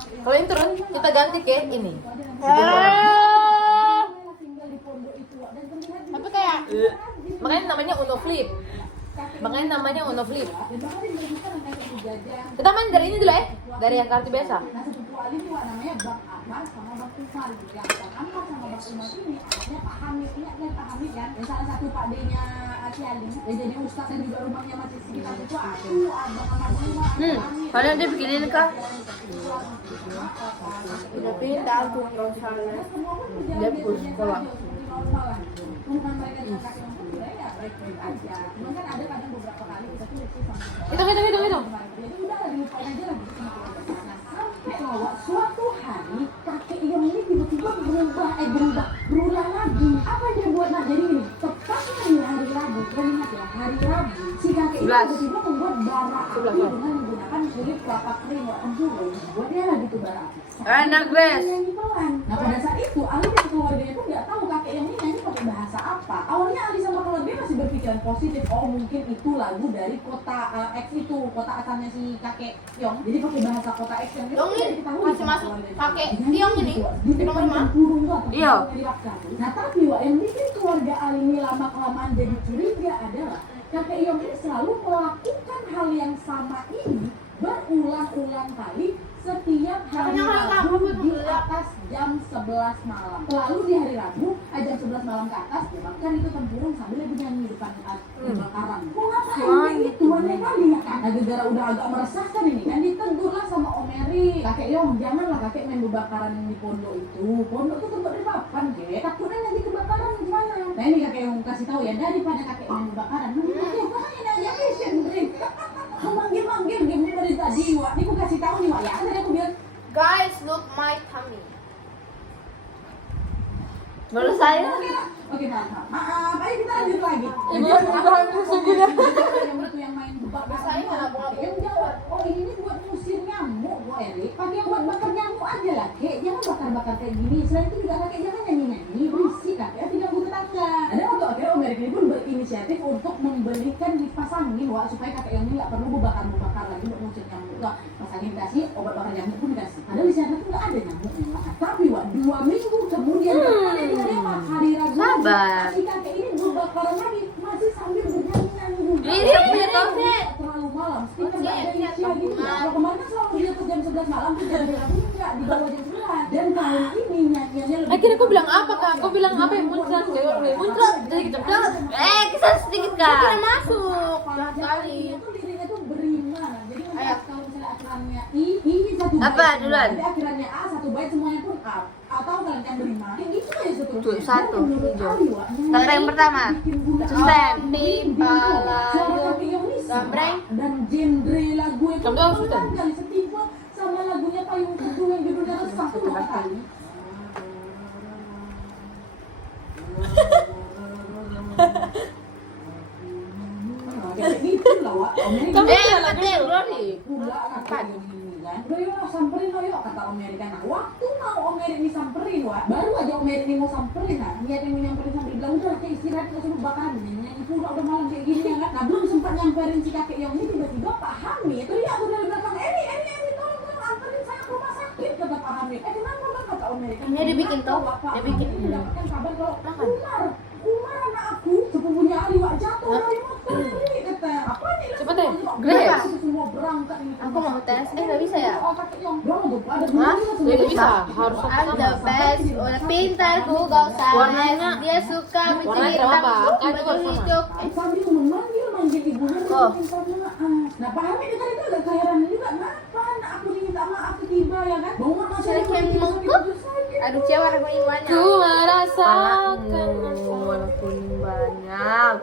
Kalau yang turun kita ganti ke ini. Tapi kayak Makanya namanya Uno Flip. Kita main dari ini dulu ya. Dari yang kartu biasa. Salah satu Pak D-nya si Aling, jadi ustaz dan juga rumahnya masih sekitar itu Kalian dia bikinin kah? udah pindah tuh nggak usah. Dia push sekolah. Hitung. Suatu hari kakek yang ini tiba-tiba berulang lagi. Apa dia buat? Nah jadi ini tepatnya di hari Rabu. Kalian ingat ya, hari Rabu si kakek ini tiba-tiba membuat bara api dengan menggunakan kulit kelapa kering atau tempurung. Buat dia lagi tuh bara api. Enak guys. Nah pada saat itu Ali dan keluarganya pun nggak tahu kakek yang ini nyanyi pakai bahasa apa. Awalnya Ali sama keluarganya masih berpikiran positif. Oh mungkin itu lagu dari kota X itu, kota asalnya si kakek Yong. Jadi pakai bahasa kota X yang Yong ini masih masuk kakek Yong ini di nomor 5. Iya. Nah tapi Wak, yang bikin keluarga Ali ini lama kelamaan jadi curiga adalah kakek Yong ini selalu melakukan hal yang sama ini berulang-ulang kali setiap hari Rabu di atas jam 11 malam. Lalu di hari Rabu jam 11 malam ke atas dia makan itu tempurung sambil lagi nyanyi di depan kebakaran. Kok ngapain gitu aneh kali ya kan? Nah gara udah agak meresahkan ini kan ditegurlah sama Om Eri. Kakek Yong janganlah kakek main bakaran di pondok itu. Pondok itu tempat di papan kek. Takutnya nanti kebakaran gimana? Nah ini kakek Yong kasih tahu ya daripada kakek main bakaran. Kakek main aja fashion drink. Manggil game dari tadi Wak. Ini aku kasih tahu nih Wak ya. Tadi aku bilang Guys, look my tummy. Baru saya. oke maaf. Ayo kita lanjut lagi. Ibu harus segera. Yang main bebak Saya nggak mau. yang jawab, oh ini buat musir nyamuk Bu Eri. Pakai yang buat bakar nyamuk aja lah kek. Jangan bakar-bakar kayak gini. Selain itu juga kakek jangan nyanyi-nyanyi. Berisik kakek tidak butuh tetangga. Ada waktu akhirnya Om Eri ini pun berinisiatif untuk membelikan kipas angin Wak supaya kakek yang ini nggak perlu bakar lagi buat musir nyamuk. Wah, pas angin dikasih obat bakar nyamuk pun dikasih. Padahal di sana tuh nggak ada nyamuknya Wak. Tapi Wak 2 minggu kemudian hari Rabu Sabar. si kakek ini berbakaran lagi masih sambil bernyanyi-nyanyi. Ini punya kafe. Terlalu malam, setiap ada isi gitu. Kalau kemarin kan selalu dia tuh jam 11 malam tuh jam berapa enggak di bawah jam 11. Dan kali ini nyanyiannya lebih. Akhirnya aku bilang apa kak? Aku bilang apa yang muncrat? Muncrat. Jadi kita bilang, kesana sedikit kak. Kita masuk. Jahat kali. Itu liriknya tuh berima. Jadi kalau misalnya akhirannya I satu bait. Apa duluan? Jadi akhirannya A satu bait semuanya pun A. Atau kalian yang berima. Yang itu aja seterusnya. Tuh, satu, hijau. Tanggal yang pertama. Susten. Gambreng. Dan genre lagu itu Kamu tahu Susten? kali setipe sama lagunya Payung Teduh yang judulnya Resah tuh dua kali. Kayak gitu lah Wak. Betul, Rory. Pula kan gini kan. Udah yuk samperin lo yuk kata Om Eri kan. Nah, waktu mau Om Eri ini samperin Wak. Baru aja Om Eri ini mau samperin nah. Niat yang mau nyamperin sambil bilang udah kayak istirahat kita suruh bakaran. Nyanyi pula udah malam kayak gini ya kan. Nah belum sempat nyamperin si kakek yang ini tiba-tiba Pak Hamid. Itu dia aku dari belakang Eri tolong anterin saya ke rumah sakit kata Pak Hamid. Kenapa kan kata Om Eri kan. Ini dia bikin tau. Dia bikin. Mendapatkan kabar kalau Umar anak aku sepupunya Ali Wak jatuh dari motor. Kata apa nih? Cepet deh. Grace. Semua berangkat ini. Aku mau tes. Nggak bisa ya? Hah? Tidak bisa. Harus I'm the best. Udah pintar ku gak usah. Warnanya- Dia suka warnanya menceritakan apa? Kan buku itu sama. hidup. Sambil memanggil ibunya Oh. minta maaf. Nah Pak Hamid kan itu agak keheranan juga. Kenapa anak aku diminta maaf tiba ya kan? Bang Umar masih Saya kayak mengkup. Aduh cewek warna kuning banyak. Ku merasakan walaupun banyak.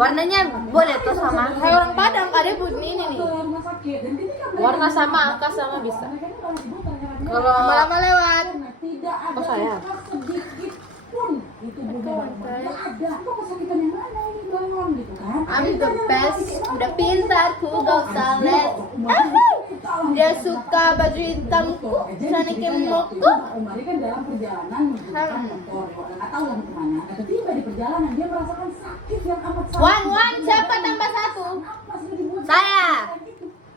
warnanya boleh tuh sama. Kayak orang Padang ada pun ini nih. Warna sama, angka sama bisa. Kalau Lama-lama lewat. Oh, saya. sedikit pun itu beban nggak ada. Kok kesakitan yang mana ini bang gitu kan? I'm the best. Udah pintar ku gak usah les. Dia suka baju hitamku, celana kemokku. Umar kan dalam perjalanan menggunakan motor, nggak tahu lah kemana. Tiba di perjalanan dia merasakan sakit yang amat sangat. Wan, siapa tambah 1? Saya.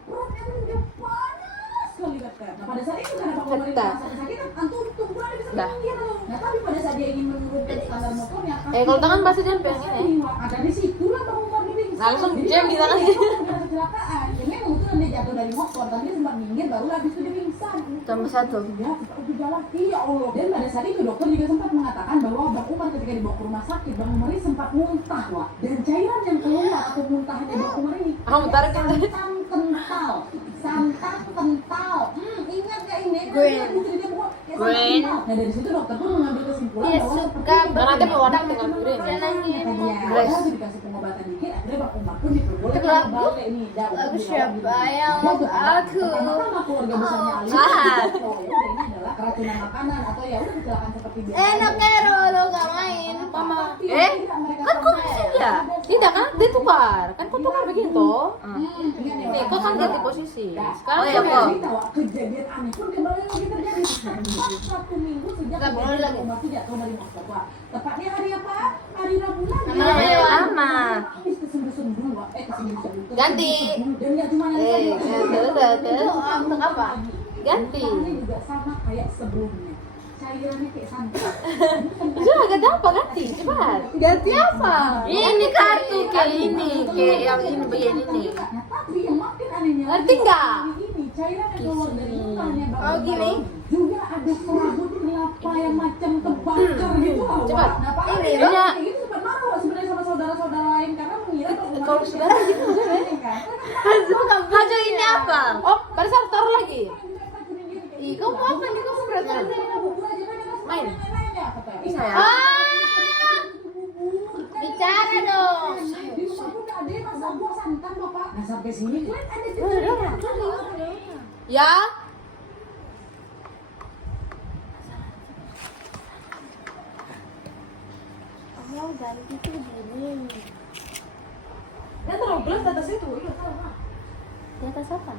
Perutnya tuh udah panas sekali dokter. Nah pada saat itu karena Pak Umar ini merasa kesakitan, antum tunggu bisa minggir tuh. Nah tapi pada saat dia ingin menurunkan standar motornya, Kalau tangan pasti dia pengen ya. ada di situlah Pak Umar ini. Langsung jam di tangan. Kecelakaan. Ya memang betul dia jatuh dari motor, tapi dia sempat minggir baru habis itu dia pingsan. Tambah 1. Ya, udah jalan. Iya Allah. Dan pada saat itu dokter juga sempat mengatakan bahwa Bang Umar ketika dibawa ke rumah sakit, Bang Umar ini sempat muntah, Wak. Dan cairan yang keluar atau muntahnya Bang Umar ini Muntah kan. santan kental. Santan kental. Ingat gak ini? Green. Green. Nah dari situ dokter pun mengambil kesimpulan Dia bahwa suka Karena dia pewarna dengan green. Grace. Dikasih pengobatan dikit, akhirnya Bang Umar pun diperbolehkan Lagu. kembali ini. Lagu siapa yang lagu aku? Pertama keluarga besarnya Ali. Jahat. Oh, ya udah, ini adalah keracunan makanan atau ya udah kecelakaan seperti biasa. Enak ya lo gak main. Mama. Kan kok bisa ya? Tidak kan dia tukar. Kan kok tukar begitu. Nih, Kok kan ganti posisi. Sekarang Oh, iya, dia kok. Kejadian aneh pun kembali lagi terjadi. Tepat 1 minggu sejak Nggak boleh lagi. Umar itu jatuh dari motor. Tepatnya hari apa? Hari Rabu lagi. Namanya lama. Habis kesembuh-sembuh, Wak. Kesembuh-sembuh. Ganti. Dan nggak cuma Untuk apa? Ganti. Ini juga sama kayak sebelumnya. Cairannya kayak santan. Sudah agak apa ganti cepat. Ganti apa? Ini kartu kayak ini, kayak yang ini begini nih. Nah, tapi yang makin anehnya Ngerti nggak? ini cairan yang keluar dari mukanya Bang Oh, gini? juga ada serabut kelapa yang macam terbakar gitu loh. Cepat. Nah, Pak Ini, Ali, ya. kayak gitu sempat marah Wak, sebenarnya sama saudara-saudara lain karena mengira Kalau saudara gitu kan. Hajo ini apa? Oh, pada saat taruh lagi. Ih, kamu apa nih? Kamu berat banget. Main. Saya. Bicara dong. Nah sampai sini kan ada Ya. Kamu ganti tuh gini. Dia taruh gelas di atas itu. Iya, taruh. Di atas apa?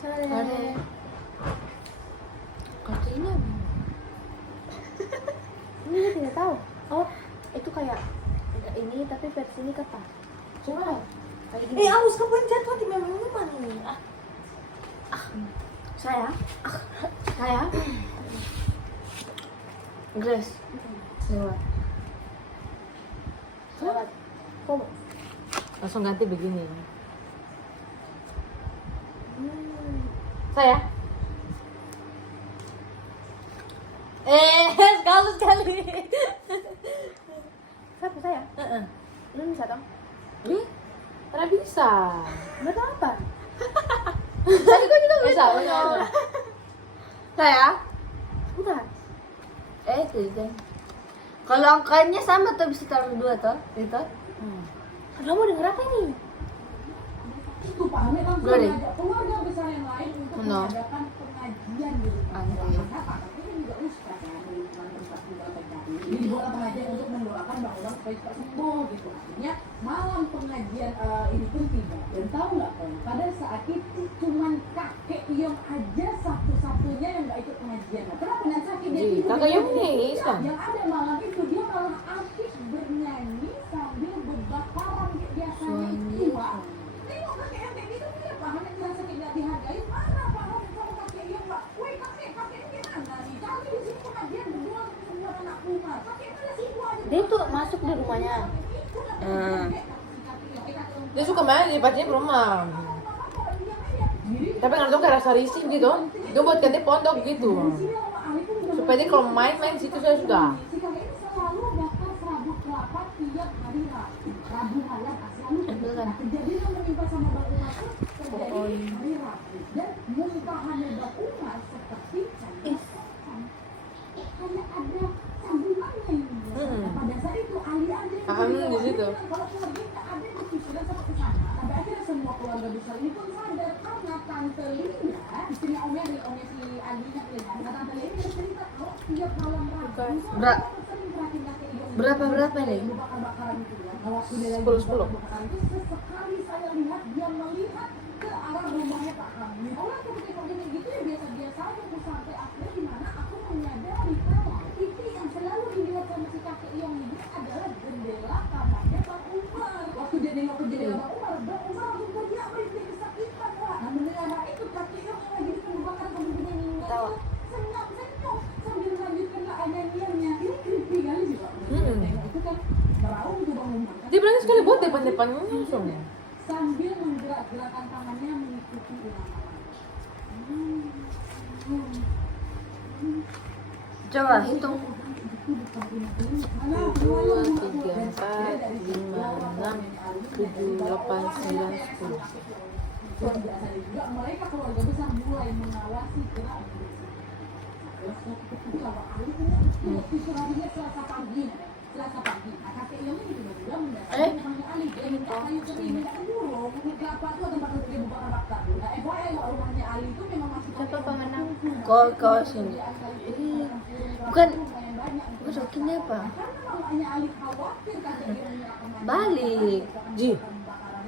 Ada. Kartunya. Ini dia tidak tahu. Oh, itu kayak ini tapi versi ini kertas. Coba. Kayak gini. Awas kau pencet tuh di minuman ini. Saya. Saya. Grace. Lewat. Lewat. Kok? Langsung ganti begini. Saya. Sekali. Siapa saya? Lu bisa dong? Ih, tidak bisa. Nggak tahu apa? Tadi gua juga Bisa, bisa. bisa. Saya? Bukan. Itu. Kalau angkanya sama tuh bisa taruh 2 tuh, itu. Kamu mau denger apa ini? itu Pak Hamid langsung Gue deh. mengajak keluarga besar yang lain untuk No. mengadakan pengajian gitu. Kenapa? Tapi ini juga ustaz ya, dari lingkungan tempat tinggal PKI. Jadi dibuat pengajian untuk mendoakan Bang Umar supaya cepat sembuh gitu. Akhirnya malam pengajian ini pun tiba. Dan tahu nggak Pak, pada saat itu cuman kakek Iyong aja satu-satunya yang nggak ikut pengajian. Nah, kenapa nggak sakit dia? Ji, tidur kakak di Iyong rumah. nih, kan? Yang ada malam itu dia malah asik bernyanyi sambil berbakaran kayak biasanya itu Pak. Tengok kakek yang kayak gitu dia Pak Hamid merasa tidak dihargai. Mana Pak Hamid sama kakek Iyong Pak? Woi kakek gimana nih? Kami di sini pengajian berdua semua anak rumah. Kakek mana sih gua aja. Dia tuh masuk di rumahnya. Dia suka main di pacarnya ke rumah. Tapi nggak tahu kayak rasa risih gitu. Dia buat ganti pondok gitu. Supaya dia kalau main situ saya sudah. Si kakek ini selalu bakar serabut kelapa tiap hari Rabu malam selalu terjadi. Nah, kejadian yang menimpa sama Bang Umar itu terjadi hari Rabu dan muntahannya Bang Umar seperti kayak ada sambungannya ini. Nah, pada saat itu Ali Di situ. kalau keluarga tak ada yang berpikiran sama ke sana. Sampai akhirnya semua keluarga besar ini pun sadar karena Tante Linda, istrinya Om Eri, Om si Alinya Linda. Nah, Tante Linda dia cerita kalau tiap malam Rabu sering perhatiin kakek Iyong. Berapa nih? Bakar-bakaran itu ya. Kalau waktu dia lagi 10. bakar itu sesekali saya lihat dia melihat ke arah rumahnya Pak Hamid. Orang ketika begini gitu ya biasa-biasa aja. Sampai akhirnya di mana aku menyadari kalau depan-depannya langsung. Sambil menggerak-gerakkan tangannya mengikuti ulang-ulang. Coba hitung. 2, 3, 4, 5, 6, 7, 8, 9, 10. Luar biasa juga mereka keluarga besar mulai mengawasi gerak ketika harinya Selasa pagi. Nah, kakek Yomi tiba-tiba mendatangi rumahnya Ali. Dia minta kayu kering, minta burung, kelapa itu tempat untuk dia buka karakter. Nah, FYI rumahnya Ali itu memang masih Siapa pemenang? Kau sini. Bukan masukinnya apa? karena mamanya Ali khawatir kakek Yomi akan Balik. Ji.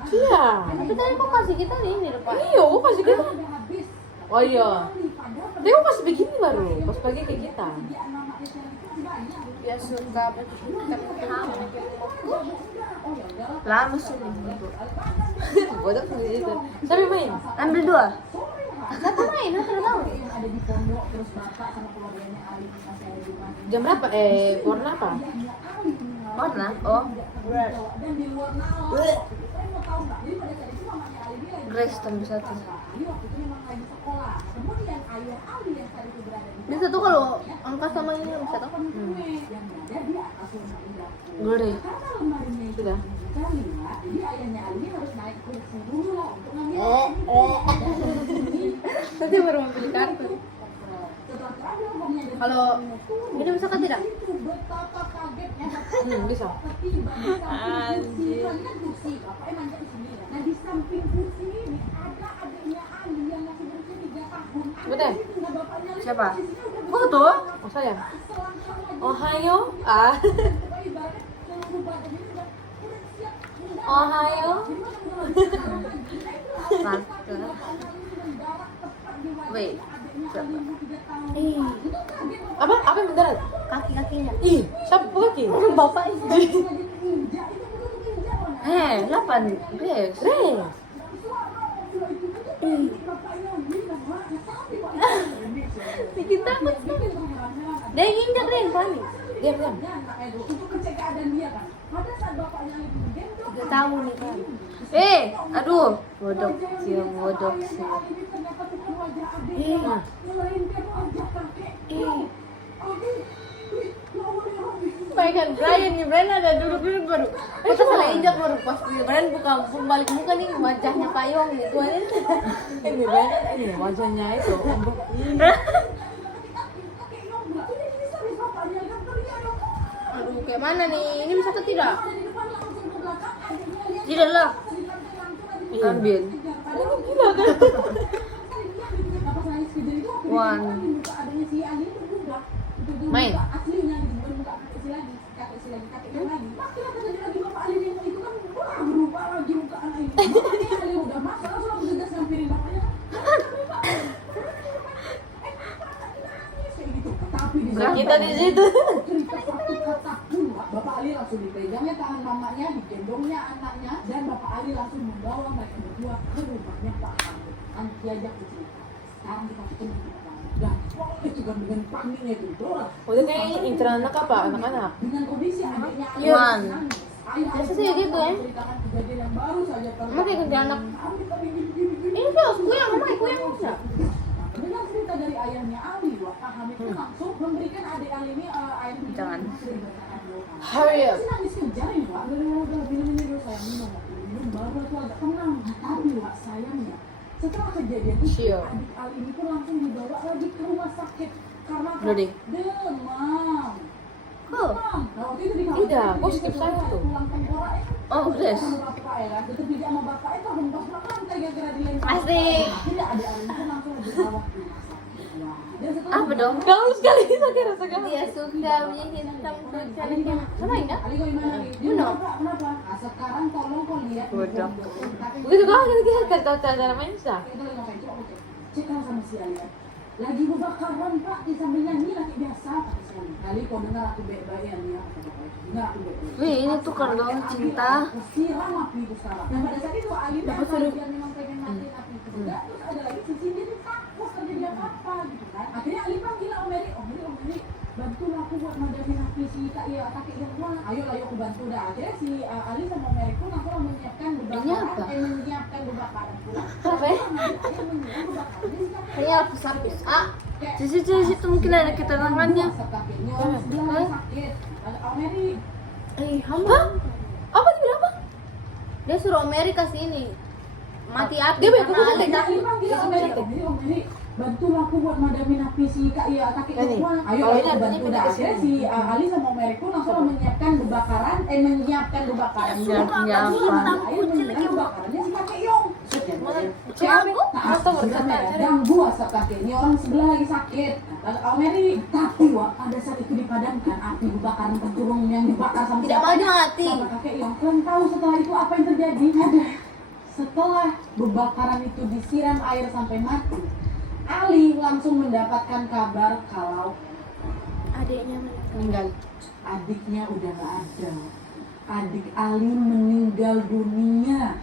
Iya. Tapi tadi kok kasih kita ini lupa. Iya, aku kasih kita. udah habis. Oh iya. Padahal Tapi aku kasih begini baru. Pas pagi kayak kita. persediaan nama itu banyak. Dia suka lama sih. Bodoh sendiri itu. Siapa main? Ambil 2. Siapa main? Aku tidak tahu. Ada di pondok terus bapak sama keluarganya Ali masih ada di rumah. Jam berapa? Warna apa? Warna? Oh, Dan di luar nalar. Saya mau tahu nggak? Jadi pada saat itu mamanya Ali ini lagi Grace tambah 1. Ali waktu itu memang lagi sekolah. Kemudian ayah Ali yang saat itu berada di Bisa tuh kalau angka sama ini bisa tuh. kue yang berada di atas rumah Ida. Gede. Karena lemarinya itu Sudah. kali lah, jadi ayahnya Ali ini harus naik kursi dulu lah untuk ngambil. Nanti baru mau beli kartu. Setelah terakhir ngomongnya dari Kalau ini bisa kan tidak? itu betapa kagetnya Bisa. tiba di samping kursi, lagi kan kursi, bapaknya manjat di sini. Nah di samping kursi ini ada adiknya Ali yang masih berusia 3 tahun. Betul. Nah, bapaknya Ali Siapa? posisinya udah Oh tuh. Oh saya. selangkah lagi. Ohayo. Ah. Pokoknya ibaratnya seluruh badannya udah siap. Ohayo. Wait. Apa? Apa yang mendarat? Kaki-kakinya. Ih, siapa kaki? Bapak ini. 8. Grace. Grace. Bikin takut. Dia yang injak deh, panik. Diam, diam. Untuk ngecek keadaan dia kan. Pada saat bapaknya lagi gendong, Udah tahu nih kan. Aduh. Bodoh sih. ini ternyata bukan wajah adiknya, Nah. melainkan wajah kakeknya. Aduh, ya Allah, ya Rabbi. Baikkan Brian nih, Brian ada duduk baru. Kita salah injak baru pas Brian buka balik muka nih wajahnya payung gitu aja. Ini banyak ini wajahnya itu. Aduh, kayak mana nih? Ini bisa atau tidak? Tidak lah. Ambil. Gila kan? One. Main. Kita di situ. Cerita satu kata pun, Bapak Ali langsung dipegangnya tangan mamanya, digendongnya anaknya, dan Bapak Ali langsung membawa mereka berdua ke rumahnya Pak Hamid. Kan diajak ke cerita. Sekarang kita ketemu di Pak Hamid. Dan itu kan dengan panggilnya itu doang. Udah kayak inceran anak apa? Anak-anak. Dengan kondisi adiknya Ali Wan. nangis. Ayah Biasa sih gitu ya. menceritakan kejadian yang baru saja terjadi. Emang kayak kuntilanak. Hamid tadi gini. Ini tuh kuyang, mama kuyang bisa. Dengan cerita dari ayahnya Ali, Pak Hamid itu langsung memberikan adik Ali ini air minum. Jangan. Hurry up. Sih nangis kejar ini Pak, udah minum ini dulu sayang, minum baru aku agak tenang. Tapi Pak sayangnya setelah kejadian itu Sure. adik Ali ini pun langsung dibawa lagi ke rumah sakit karena Udah deh. demam. Oh. Nah, waktu itu di kamar Tidak, dia positif juga saya tuh. pulang tengkorak ya. Oh, Grace. Sama bapak ya kan, tetap dia sama bapaknya terhempas lantai gara-gara dilempar. Asik. Akhirnya adik Ali itu langsung dibawa ke rumah sakit. Wah, dan setelah Apa dong? Gaul sekali saya rasakan. Dia suka hitam Ali gimana? Sama enggak? Ali kok gimana? Dia kenapa? Kenapa? Nah, sekarang tolong kau lihat di Bodoh. foto. Begitu kan kita cara main sah. Kita lagi ngapain? Coba cek. Cek kan sama si Ali. Lagi membakaran Pak, di sambil nyanyi lagi biasa kata si Ali. Ali kau dengar aku baik-baik ya Lia. Dengar aku baik-baik. Wih, ini tuh kardon cinta. Siram api itu sekarang. Nah, pada saat itu Ali Dapat kalau suruh. dia memang pengen matiin api itu enggak, terus ada lagi sisi dia takut terjadi apa-apa gitu kan. Akhirnya Ali panggil Om Mary, bagaimana bantulah aku buat madamin api si kak ya kakek yang mana. Ayo aku bantu dah. Akhirnya si Ali sama Mary pun aku menyiapkan bebakaran pula. Apa ya? Kayaknya lapis-lapis. Di situ mungkin ada keterangannya. Kakeknya orang sebelah sakit. Ada Mary. Hamba? Apa dia bilang apa? Dia suruh Mary kasih ini. Mati api. Dia karena begitu Ali juga. takut. Dia Mary, bantulah aku buat madamin api si kak ya kakek yang mana. Ayo aku bantu dah. Akhirnya si Ali sama Mary pun langsung menyiapkan bebakaran bebakarannya si kakek Yong. Ganggu asap kakeknya orang sebelah lagi sakit. Mary, tapi pada saat itu dipadamkan api bebakaran terkurung yang dibakar sama Tidak mau mati. sama kakek Yong. Kalian tahu setelah itu apa yang terjadi? Setelah bebakaran itu disiram air sampai mati, Ali langsung mendapatkan kabar kalau Adiknya meninggal. adiknya udah gak ada. Adik Ali meninggal dunia.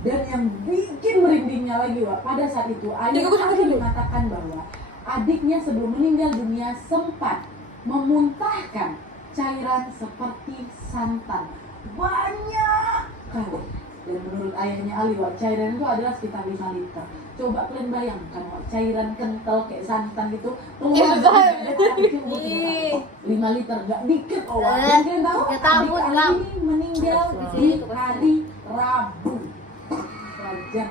Dan yang bikin merindingnya lagi, Wak, pada saat itu ayah Ali mengatakan bahwa adiknya sebelum meninggal dunia sempat memuntahkan cairan seperti santan banyak kali. Dan menurut ayahnya Ali, Wak, cairan itu adalah sekitar 5 liter. Coba kalian bayangkan, Wak, cairan kental kayak santan gitu keluar dari 5 liter, gak dikit, Wak. Dan kalian tahu adik Ali ini meninggal di hari Rabu. Pelajar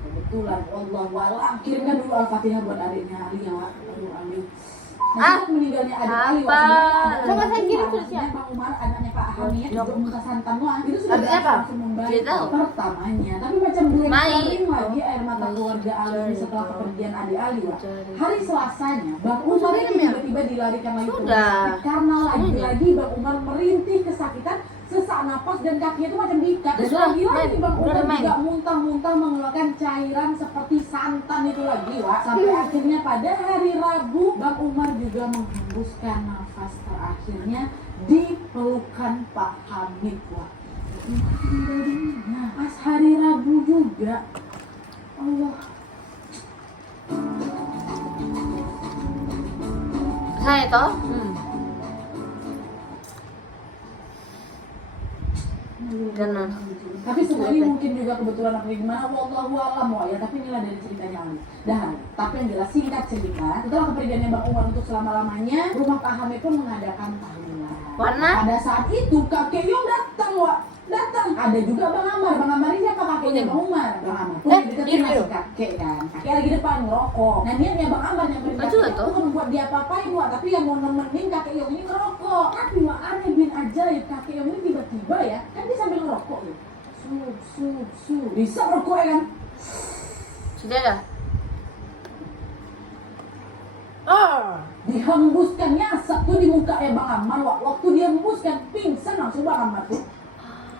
kebetulan Allah kirimkan dulu Al-Fatihah buat adiknya Ali ya, Wak. Aduh, Ali. Nah, meninggalnya adik Ali, Wak, Coba saya kirim tuh siapa? Bang Umar, anaknya Pak Hamid, juga muntah santan doang. Itu sudah Adiknya apa? langsung membaik Dia tahu. pertamanya. Tapi macam belum Mai. kering lagi air mata keluarga Ali ini setelah kepergian adik Ali, Wak. Hari Selasanya, Bang Umar ini tiba-tiba dilarikan lagi ke rumah Sudah. sakit karena lagi-lagi Bang Umar merintih kesakitan, sesak napas dan kakinya itu macam diikat. Dan Sudah, lagi-lagi Bang udah Umar main. juga muntah-muntah mengeluarkan cairan seperti santan itu lagi, Wak. Sampai akhirnya pada hari Rabu Bang Umar juga menghembuskan nafas terakhirnya di pelukan Pak Hamid, Wak. Nah, pas hari Rabu juga Allah. Saya toh. Jangan. Tapi sebenarnya mungkin juga kebetulan apa gimana, wallahu a'lam, Wak, ya. Tapi inilah dari ceritanya Ali. Dan tapi yang jelas singkat cerita, setelah kepergiannya Bang Umar untuk selama-lamanya, rumah Pak Hamid pun mengadakan tahlilan. Warna? Pada saat itu kakek Yong datang, Wak. Datang. Ada juga Bang Amar. Bang Amar ini siapa? Kakeknya Bang Umar. Bang Amar pun deketin si kakek kan. Kakek lagi depan ngerokok. Nah, niatnya Bang Amar yang kakek bukan buat dia apa-apain, Wak, tapi yang mau nemenin kakek Yong ini ngerokok. Tapi Wak, aneh bin ajaib, kakek Yong ini tiba-tiba ya, kan dia sambil ngerokok loh. Bisa rokok ya kan? Sudah dah. Dihembuskannya asap tuh di muka Bang Amar, Wak. Waktu dia hembuskan, pingsan langsung Bang Amar tuh.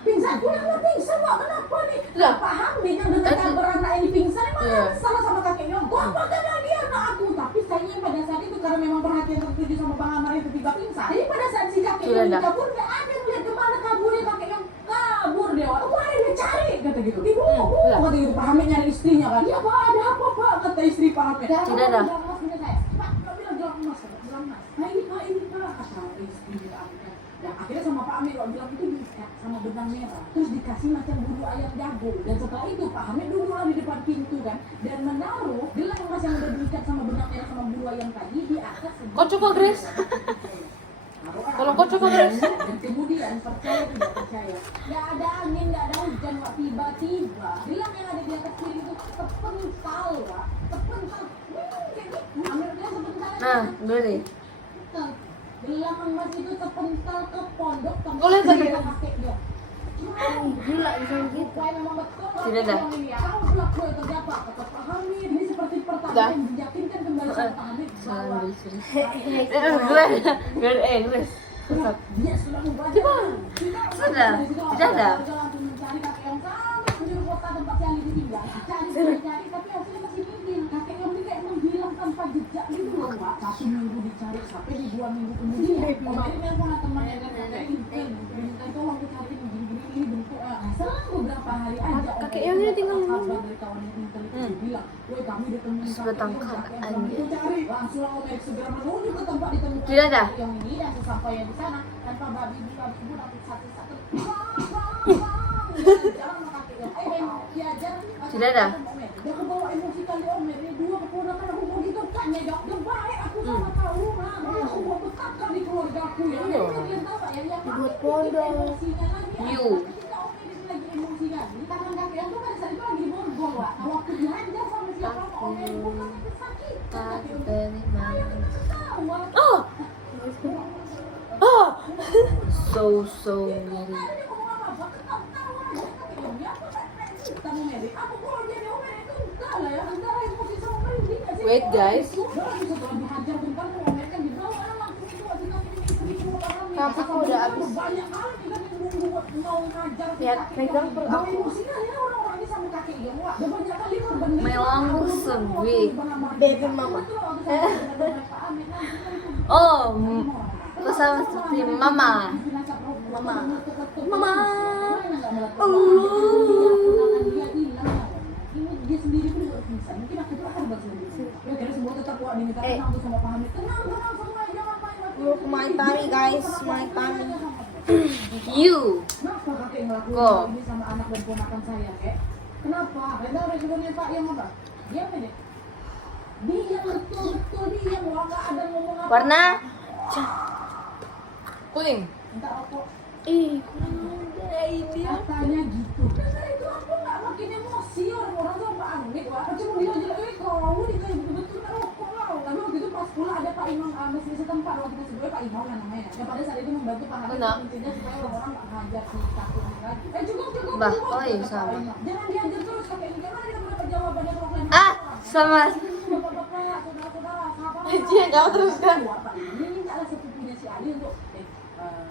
Pingsan, Bang Amar pingsan, Wak. Kenapa nih? Lah, Pak Hamid yang dengar kabar anak ini pingsan, emang salah sama kakeknya. Kok apa karena dia anak aku? Tapi sayangnya pada saat itu karena memang perhatian tertuju sama Bang Amar itu tiba pingsan. Jadi pada saat si kakeknya kabur, nggak ada yang lihat kemana kaburnya kakeknya. Kabur dia, Wak. Wah, dia cari, kata gitu. Ibu, kata gitu. Pak Hamid nyari istrinya kan. Ya, Pak, ada apa, Pak? Kata istri Pak Hamid. Tidak ada. Pak, bilang gelang emas, kata gelang emas. Nah, ini Pak, kata istri Pak Hamid. Dan akhirnya sama Pak Hamid, bilang itu diikat sama benang merah. Terus dikasih macam bulu ayam jago. Dan setelah itu Pak Hamid duduklah di depan pintu kan. Dan menaruh gelang emas yang udah diikat sama benang merah sama bulu ayam tadi di atas. Kocok kok, Grace? Kalau kocok kok, Grace? Dan kemudian percaya tidak percaya, nggak ada angin, nggak ada hujan, Wak. Tiba-tiba gelang yang ada di atas piring itu terpental, Wak. Terpental. Amirnya sebentar. Nah, beri. Gelang emas itu terpental ke pondok tempat Boleh, Kak? dia pakai dia. Gila bisa gitu. Pokoknya memang betul. Tidak ada. Kamu belak gue terdapat kata Pak Hamid. Ini seperti pertama yang diyakinkan kembali sama Pak Hamid bahwa Grace. dia sudah membaca. Sudah. Tidak ada. Langsung mencari kakek yang sampai penjuru kota tempat si Ali ditinggal. Cari, tapi hasilnya masih nihil. Kakek yang ini kayak menghilang tanpa jejak gitu loh, Pak. 1 minggu dicari sampai di 2 minggu kemudian. Om ini nelfon temannya kan, katanya ini tolong dicariin gini-gini. pilih bentuknya. Selang beberapa hari aja Kakek yang ini tinggal di kabar mana? dari kawan yang intelijen bilang, "Woi, kami ditemuin Sebatang kakek yang karat kakek aja. itu cari." Langsung Om Erik segera menuju ke tempat ditemukan Tidak ada. kakek yang ini, dan sesampainya di sana tanpa babi buka ibu dapat satu-satu. Jalan sama kakek yang diajar. Tidak ada. Dia kebawa emosi kali Om Erik. Ini dua keponakan aku mau gitu kan ya, Dok. Dia baik aku sama kau, nah. Aku mau betapkan di keluarga aku ya. Iya. Kalian tahu tak ya, yang Buat pondok. emosinya lagi. You. Ketika Om Erik lagi emosi lagi, tangan kakek yang tuh pada saat itu lagi borgol, Wak. Nah, waktu dihajar sama siapa Om Erik bukannya kesakitan kakek yang Very nice. tahu, Wak. Oh. Oh. So very. Dia ngomong apa? Ketawa-tawa aja kakek yang, ya, aku tak cerita Om Erik. Aku kalau jadi Om Erik itu enggak lah ya, antara emosi sama merinding nggak sih? Wait, guys. Udah lagi setelah dihajar bentar tuh Om Erik kan dibawa langsung itu waktu kakek ini istri orang nih. Tapi kok udah habis? Banyak kali kita nunggu mau ngajar si Lihat, kakek pegang yang perut bawa aku. emosi kali ya orang-orang ini sama kakek yang, Wak. Udah banyak kali korban My lambung sembih. Baby mama. Oh, aku sama seperti mama. Mama. Mama. Dia sendiri pun juga bisa. Mungkin aku tuh akan buat sendiri. Ya kira semua tetap Wak diminta tenang tuh sama Pak Hamid. Tenang semua, jangan main. Look my tummy, guys, my tummy. You. Kenapa kakek ngelakuin Kok? hal ini sama anak dan ponakan saya, Kek? Kenapa? Renda responnya Pak yang apa? Dia apa deh? Dia betul-betul dia Wak, nggak ada ngomong apa. Warna Kuning. Minta rokok. ih, Katanya gitu. Karena itu aku nggak makin emosi orang-orang tuh Pak Amit, Wak. Aku cuma bilang aja, kau ini kayak betul-betul nggak rokok lah. Tapi waktu itu pas pulang ada Pak Imam masjid setempat, waktu kita sebelumnya Pak Imam lah namanya. Yang pada saat itu membantu Pak Hamid Benar. intinya supaya orang-orang nggak ngajar si kakek ini lagi. Cukup. Bah, cukup, oh iya, kata Pak sama. Imam. Jangan diajar terus kakek ini. Karena kita mendapat jawabannya kalau kalian Ah, sama. Bapak-bapak, saudara-saudara, sahabat. Cie, jangan teruskan. Pak ini mintalah sepupunya si Ali untuk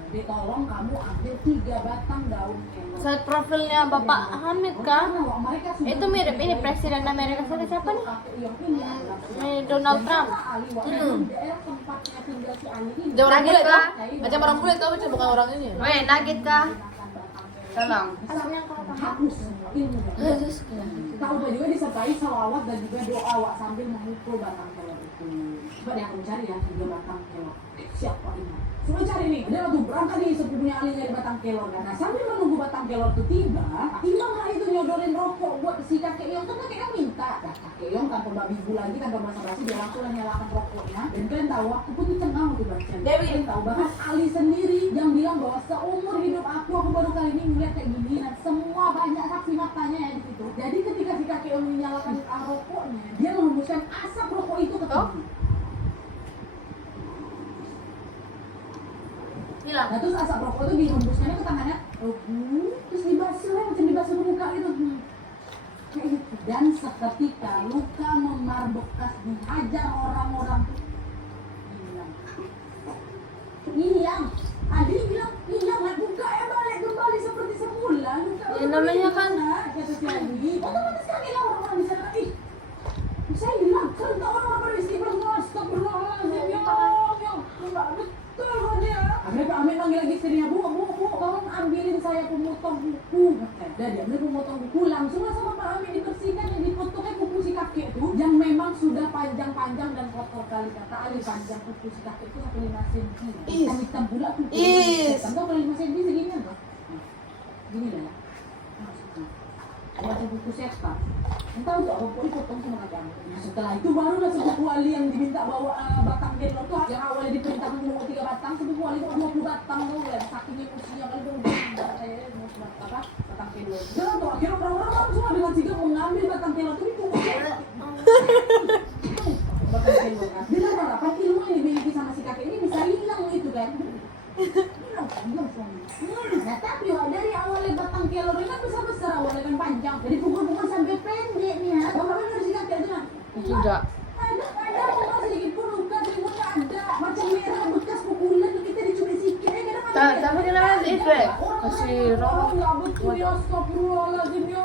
ditolong kamu ambil 3 batang daun kelor. Saat profilnya Bapak Hamid kan? Mereka sudah Itu mirip ini Presiden Amerika Serikat siapa nih? Donald Trump. Daerah tempatnya tinggal si Ali ini. Dia orang bule Kaget, kan? Kak. Macam orang bule tapi bukan orang ini. Weh, nugget kah? Tolong. Aslinya kalau Hapus ilmu. Yesus. Tahu juga disertai salawat dan juga doa Wak, sambil memukul batang kelor itu. Coba deh aku cari ya 3 batang kelor. Siapa ini? Coba cari nih. Dia tuh berangkat nih sepupunya Ali nyari batang kelor. Nah sambil menunggu batang kelor itu tiba, Imam lah itu nyodorin rokok buat si kakek Yong. Kan kakek Yong minta. Nah, kakek Yong tanpa babi bu lagi, tanpa basa-basi dia langsung nyalakan rokoknya. Dan kalian tahu aku pun ditengah waktu baca. Dewi. Kalian tahu bahkan Ali sendiri yang bilang bahwa seumur hidup aku baru kali ini melihat kayak gini. Dan semua banyak saksi matanya ya di situ. Jadi ketika si kakek Yong menyalakan rokoknya, dia menghembuskan asap rokok itu ke tinggi. Hilang. Nah terus asap rokok itu dihembuskannya ke tangannya, terus dibasuh ya, macam dibasuh muka itu. Kayak gitu. Dan seketika luka memar bekas dihajar orang-orang hilang. Hilang. Adi bilang hilang, lah buka ya balik kembali seperti semula. Luka Ya, namanya kan- kata si Adi. Otomatis kan hilang orang-orang di sana. Ih, saya hilang. Kan tak orang-orang beristighfar semua. Astagfirullahaladzim. Ya, enggak betul kok dia. Akhirnya Pak Amin panggil lagi istrinya, Bu, tolong ambilin saya pemotong kuku. Dan dia ambil pemotong kuku, langsung lah sama Pak Amin dibersihkan dan dipotongnya kuku si kakek tuh yang memang sudah panjang-panjang dan kotor kali. Kata Ali, panjang kuku si kakek itu sampai 5 cm. Hitam pula kuku. Hitam tuh kalau 5 cm segini kan? Gini lah ya. Ada buku setan. Entah untuk apa dipotong sama agama. Nah setelah itu barulah sepupu Ali yang diminta bawa batang kelor tuh, yang awalnya diperintah mau 3 batang, sepupu Ali bawa 20 batang tuh ya. Saking emosinya kali tuh batang kelor. Jangan tuh akhirnya orang-orang langsung dengan sigap mengambil batang kelor tuh itu. Batang kelor kan. Dia marah, apa ilmu yang dimiliki sama si kakek ini bisa hilang itu kan? Hilang suami. Nah tapi dari awalnya batang kelor ini kan besar-besar, awalnya kan panjang. Jadi pukul-pukul sampai pendek nih ya. Bapaknya dari si kakek itu kan? Tidak. Ada bukan sedikit pun luka, selimutnya ada. Macam merah bekas pukulan kita dicubit sikit. Tapi kenapa sih itu ya? Kasih rokok. Enggak betul ya, astagfirullahaladzim ya.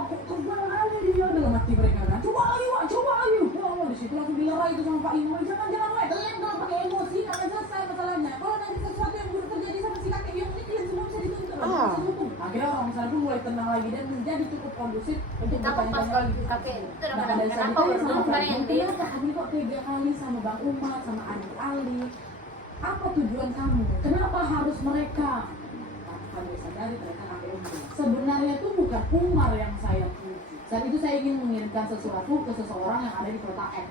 Kebal kali dia dalam hati mereka kan. Coba lagi Wak, coba lagi. Wah, di situ langsung dilerai itu sama Pak Imam. Jangan Wak, kalian kalau pakai emosi nggak akan selesai masalahnya. Kalau nanti sesuatu yang buruk terjadi sama si kakek Yong ini, kalian semua bisa dituntut. Bisa dihukum. Nah, kondusif untuk Kita kan pas kalau bertanya-tanya. kakek itu Nah, pada saat kenapa itu baru sama nonton Bang yang Bung, dia? kenapa kamu kok tega kali sama Bang Umar, sama adik Ali? Apa tujuan kamu? Kenapa harus mereka? Tanpa dia sadari mereka kakek Umar. Sebenarnya itu bukan Umar yang saya tuju. Saat itu saya ingin mengirimkan sesuatu ke seseorang yang ada di kota X,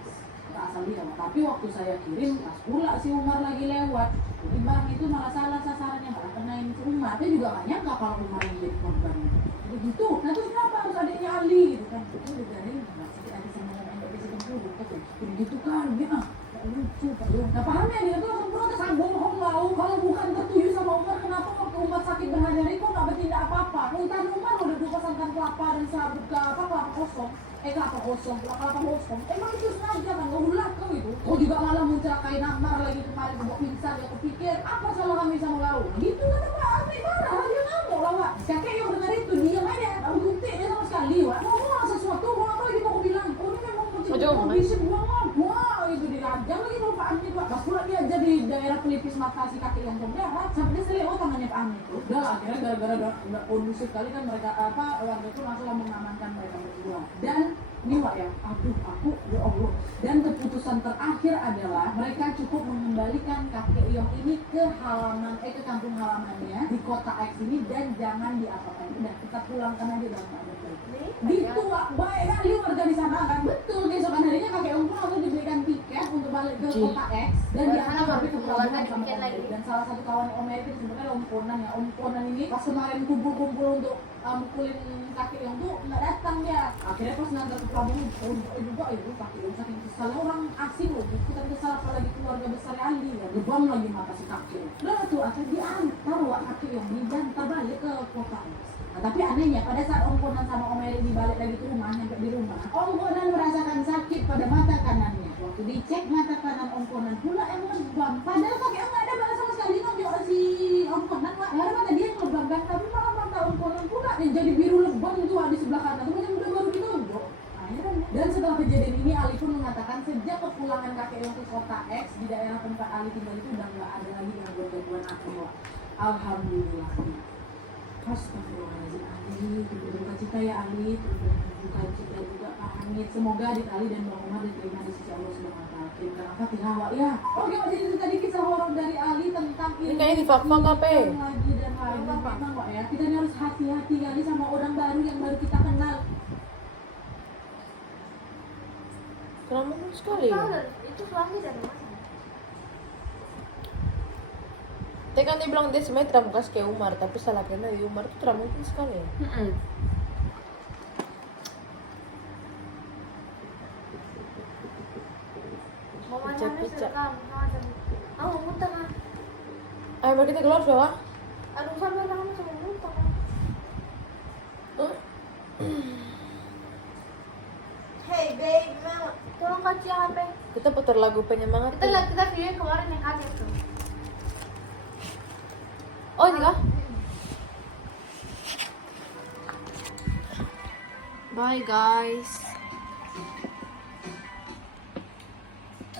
kota asal dia. Tapi waktu saya kirim, pas pula si Umar lagi lewat. Jadi barang itu malah salah sasarannya, malah kenain si Umar. Dia juga gak nyangka kalau Umar yang jadi korbannya. Begitu. Nah terus kenapa harus adiknya Ali gitu kan? Itu udah dari nggak sakit hati sama orang yang bisa dipukul. Begitu kan? Ya, gak lucu Pak. Nah pahamnya dia tuh langsung protes, ah bohong lau. Kalau bukan tertuju sama Umar, kenapa waktu Umar sakit berhari-hari kok gak bertindak apa-apa? Hutan Umar udah dua pasangkan kelapa dan sabut kelapa kosong. Kelapa kosong. Emang itu sengaja kan? Gak ulah kau itu. Kau juga malah mencelakai Nakmar lagi kemarin bawa pingsan. Ya kepikir apa salah kami sama kau? Gitu kata Pak Arti marah. Dia ngamuk lah Pak. Kakek yang dengar itu diam aja. Tahu bukti dia sama sekali Pak. Ngomong sesuatu. Mau apa lagi mau bilang? Oh ini memang mau bisik buang. Wah itu dirajang lagi sama Pak Arti Pak. Pas pula dia jadi daerah pelipis mata si kakek yang terberat. Sampai dia selewat tangannya Pak Arti itu. Udah lah akhirnya gara-gara udah kondusif kali kan mereka warga itu langsung mengamankan mereka berdua. Dan ini Wak ya, aduh aku ya Allah. Dan keputusan terakhir adalah mereka cukup mengembalikan kakek Yong ini ke ke kampung halamannya di kota X ini dan jangan diapa-apain. Udah kita pulangkan aja dalam keadaan baik. Gitu Wak, baik kali warga di sana kan. Betul, keesokan harinya kakek Yong pun langsung diberikan tiket untuk balik ke kota X dan diantar sampai ke pelabuhan sama Om Eri. Dan salah satu kawan Om Eri itu sebenarnya Om Konan ya. Om Konan ini pas kemarin kumpul-kumpul untuk mukulin kakek Yong tuh nggak datang dia. Akhirnya pas ngantar ke pelabuhan juga itu kakek Yong saking kesalnya orang asing loh. Kita kesal apalagi keluarga besar Ali ya. Gebam lagi mata si kakek. Udah tuh akhirnya diantar Wak kakek Yong diantar balik ke kota X. Nah, tapi anehnya pada saat Om Konan sama Om Eri dibalik lagi ke rumah, nyampe di rumah, Om Konan merasakan sakit pada mata kanannya. Waktu dicek mata kanan Om Konan pula yang lebam. Padahal kakek nggak ada balas sama sekali nonjok si Om Konan. Karena mata dia yang lebam kan, tapi malah mata Om Konan pula yang jadi biru lebam itu di sebelah kanan. Itu yang udah baru ditonjok. Dan setelah kejadian ini Ali pun mengatakan sejak kepulangan kakek yang ke kota X di daerah tempat Ali tinggal itu udah nggak ada lagi gangguan aku. Alhamdulillah. Astagfirullahaladzim Ali, berduka cita ya Ali, berduka cita juga Pak Hamid. Semoga adik Ali dan Bang Umar diterima di sisi Allah Subhanahu wa Ta'ala. Kirimkan Al-Fatihah Wak ya. Oke, jadi itu tadi kisah horor dari Ali tentang Ini kayaknya di fakfak apa ya? lagi dan lagi. Memang Wak ya, kita ini harus hati-hati kali sama orang baru yang baru kita kenal. Kenapa sekali ya? Itu suami dari mana? Tadi kan dia bilang dia sebenarnya tidak mau kasih kayak Umar, tapi salah kena di Umar itu tidak mungkin sekali ya. Mama Picak, mana picak. sekam? Oh, muntah kan? Ayo mari kita keluar sudah. Aduh, sampai lama sama muntah kan? Hey babe, tolong kasih HP. Kita putar lagu penyemangat. Kita lihat video yang kemarin yang kaget tuh. Oh ini kah? Bye guys.